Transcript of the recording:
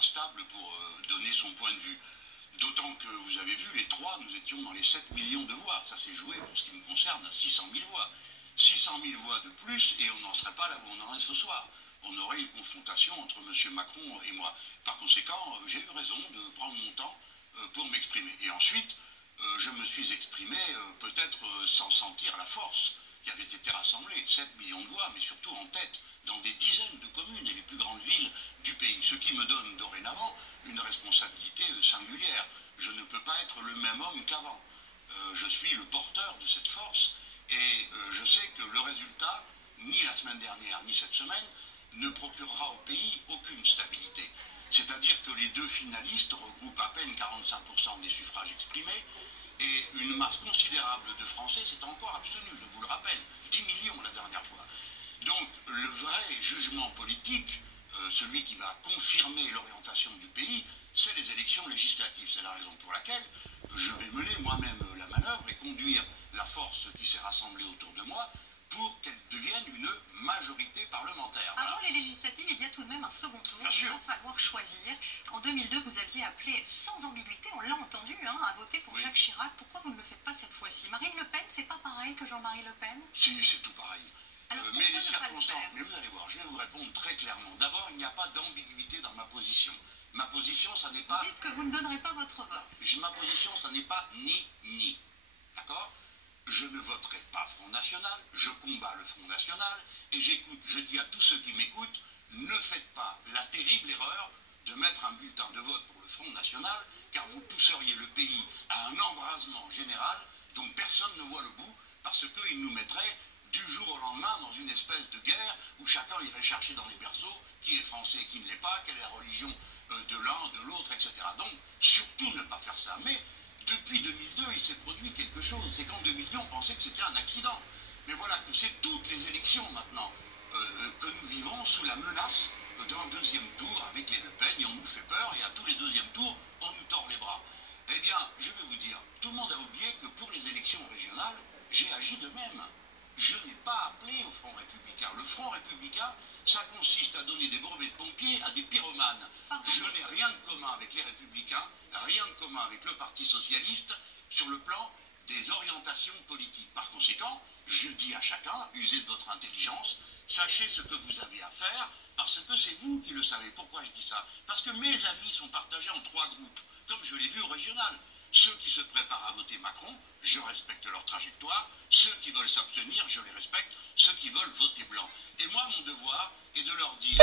pas stable pour donner son point de vue. D'autant que vous avez vu, les trois, nous étions dans les 7 millions de voix. Ça s'est joué, pour ce qui me concerne, à 600 000 voix. 600 000 voix de plus et on n'en serait pas là où on en est ce soir. On aurait une confrontation entre M. Macron et moi. Par conséquent, j'ai eu raison de prendre mon temps pour m'exprimer. Et ensuite, je me suis exprimé peut-être sans sentir la force qui avait été rassemblée. 7 millions de voix, mais surtout en tête, dans des dizaines de communes et les plus grandes villes du pays. Ce qui me donne dorénavant une responsabilité singulière. Je ne peux pas être le même homme qu'avant. Je suis le porteur de cette force et je sais que le résultat, ni la semaine dernière, ni cette semaine, ne procurera au pays aucune stabilité. C'est-à-dire que les deux finalistes regroupent à peine 45% des suffrages exprimés et une masse considérable de Français s'est encore abstenue, je vous le rappelle, 10 millions la dernière fois. Donc le vrai jugement politique, celui qui va confirmer l'orientation du pays, c'est les élections législatives. C'est la raison pour laquelle je vais mener moi-même la manœuvre et conduire la force qui s'est rassemblée autour de moi pour qu'elle devienne une majorité parlementaire. Voilà. Avant les législatives, il y a tout de même un second tour. Bien sûr. Il va falloir choisir. En 2002, vous aviez appelé sans ambiguïté, on l'a entendu, à voter pour Jacques Chirac. Pourquoi vous ne le faites pas cette fois-ci? Marine Le Pen, c'est pas pareil que Jean-Marie Le Pen? Si, c'est tout pareil. Alors, mais les circonstances, mais vous allez voir, je vais vous répondre très clairement. D'abord, il n'y a pas d'ambiguïté dans ma position. Ma position, ça n'est pas... Vous dites que vous ne donnerez pas votre vote. Ma position, ça n'est pas ni. D'accord? Je ne voterai pas Front National, je combats le Front National, et je dis à tous ceux qui m'écoutent, ne faites pas la terrible erreur de mettre un bulletin de vote pour le Front National, car vous pousseriez le pays à un embrasement général dont personne ne voit le bout, parce qu'il nous mettrait du jour au lendemain dans une espèce de guerre où chacun irait chercher dans les berceaux qui est français et qui ne l'est pas, quelle est la religion de l'un, de l'autre, etc. Donc, surtout ne pas faire ça. Mais depuis 2002, il s'est produit quelque chose. C'est qu'en 2002, on pensait que c'était un accident. Mais voilà que c'est toutes les élections maintenant que nous vivons sous la menace d'un deuxième tour avec les Le Pen, et on nous fait peur, et à tous les deuxièmes tours, on nous tord les bras. Eh bien, je vais vous dire, tout le monde a oublié que pour les élections régionales, j'ai agi de même. Je n'ai pas appelé au Front républicain. Le Front républicain, ça consiste à donner des brevets de pompiers à des pyromanes. Je n'ai rien de commun avec les républicains, rien de commun avec le Parti socialiste sur le plan des orientations politiques. Par conséquent, je dis à chacun, usez de votre intelligence, sachez ce que vous avez à faire, parce que c'est vous qui le savez. Pourquoi je dis ça? Parce que mes amis sont partagés en trois groupes, comme je l'ai vu au régional. Ceux qui se préparent à voter Macron, je respecte leur trajectoire. Ceux qui veulent s'abstenir, je les respecte. Ceux qui veulent voter blanc. Et moi, mon devoir est de leur dire...